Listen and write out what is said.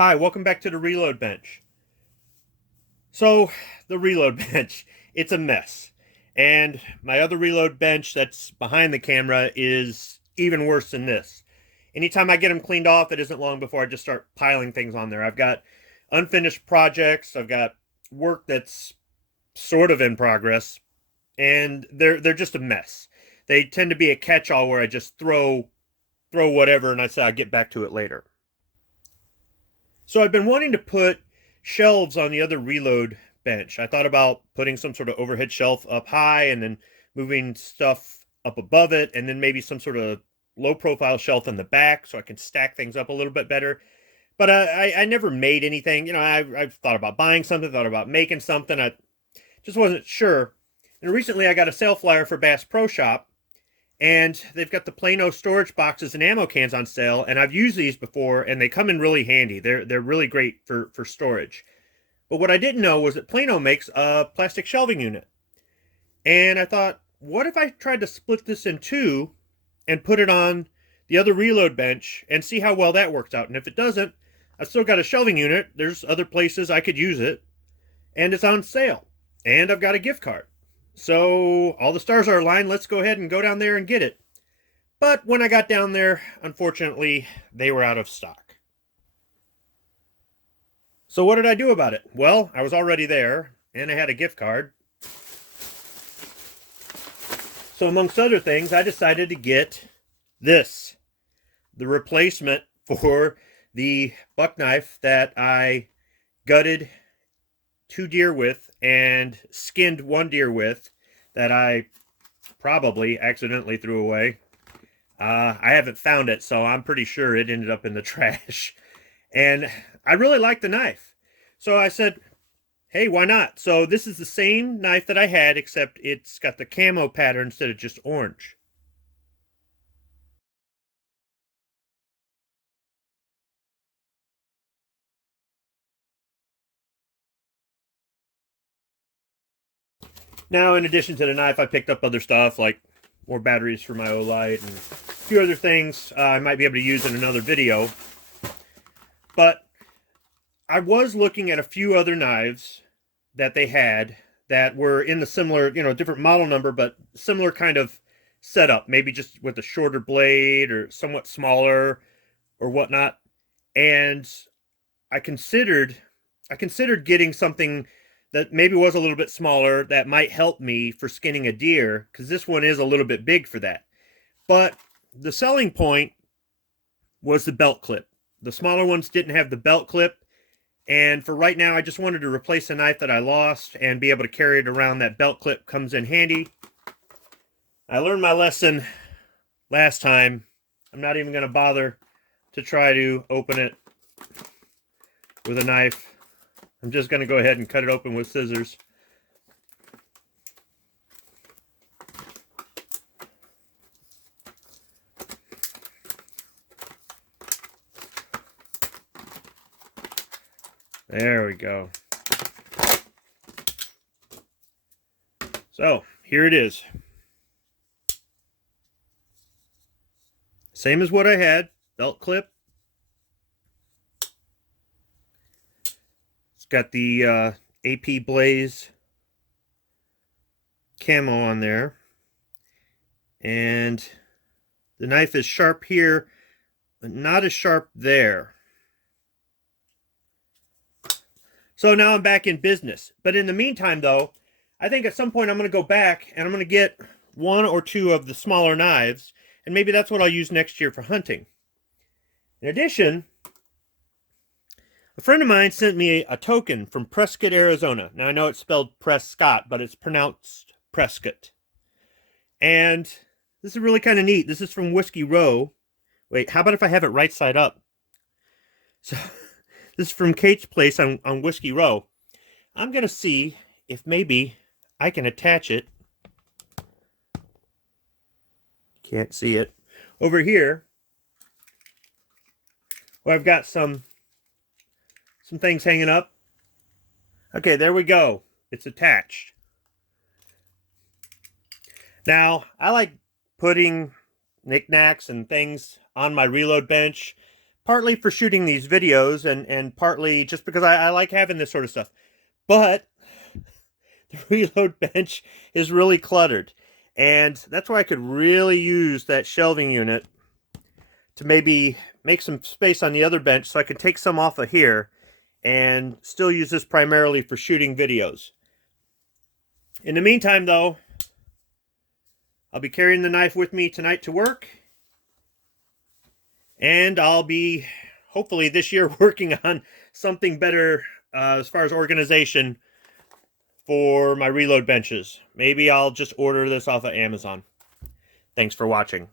Hi, welcome back to the reload bench. So, the reload bench, it's a mess. And my other reload bench that's behind the camera is even worse than this. Anytime I get them cleaned off, it isn't long before I just start piling things on there. I've got unfinished projects, I've got work that's sort of in progress, and they're just a mess. They tend to be a catch-all where I just throw whatever and I say I'll get back to it later. So I've been wanting to put shelves on the other reload bench. I thought about putting some sort of overhead shelf up high and then moving stuff up above it, and then maybe some sort of low profile shelf in the back so I can stack things up a little bit better. But I never made anything. I've thought about buying something, thought about making something. I just wasn't sure. And recently I got a sale flyer for Bass Pro Shop, and they've got the Plano storage boxes and ammo cans on sale, and I've used these before and they come in really handy. They're really great for storage. But what I didn't know was that Plano makes a plastic shelving unit. And I thought, what if I tried to split this in two and put it on the other reload bench and see how well that works out? And if it doesn't, I've still got a shelving unit. There's other places I could use it, and it's on sale. And I've got a gift card. So all the stars are aligned. Let's go ahead and go down there and get it. But when I got down there, unfortunately, they were out of stock. So what did I do about it? Well, I was already there, and I had a gift card. So amongst other things, I decided to get this, the replacement for the buck knife that I gutted 2 deer with and skinned 1 deer with, that I probably accidentally threw away. I haven't found it, so I'm pretty sure it ended up in the trash. And I really like the knife. So I said, hey, why not? So this is the same knife that I had, except it's got the camo pattern instead of just orange. Now, in addition to the knife, I picked up other stuff like more batteries for my Olight and a few other things I might be able to use in another video. But I was looking at a few other knives that they had that were in the similar, different model number, but similar kind of setup, maybe just with a shorter blade or somewhat smaller or whatnot. And I considered getting something that maybe was a little bit smaller that might help me for skinning a deer, because this one is a little bit big for that. But the selling point was the belt clip. The smaller ones didn't have the belt clip, and for right now I just wanted to replace a knife that I lost and be able to carry it around. That belt clip comes in handy. I learned my lesson last time. I'm not even going to bother to try to open it with a knife. I'm just going to go ahead and cut it open with scissors. There we go. So, here it is. Same as what I had, belt clip. It's got the AP Blaze camo on there. And the knife is sharp here, but not as sharp there. So now I'm back in business. But in the meantime, though, I think at some point I'm going to go back and I'm going to get 1 or 2 of the smaller knives, and maybe that's what I'll use next year for hunting. In addition, a friend of mine sent me a token from Prescott, Arizona. Now, I know it's spelled Prescott, but it's pronounced Prescott. And this is really kind of neat. This is from Whiskey Row. Wait, how about if I have it right side up? So this is from Kate's place on Whiskey Row. I'm going to see if maybe I can attach it. Can't see it. Over here, well, I've got some things hanging up. Okay, there we go. It's attached. Now, I like putting knickknacks and things on my reload bench, partly for shooting these videos and partly just because I like having this sort of stuff. But the reload bench is really cluttered. And that's why I could really use that shelving unit to maybe make some space on the other bench so I can take some off of here and still use this primarily for shooting videos. In the meantime, though, I'll be carrying the knife with me tonight to work. And I'll be, hopefully this year, working on something better as far as organization for my reload benches. Maybe I'll just order this off of Amazon. Thanks for watching.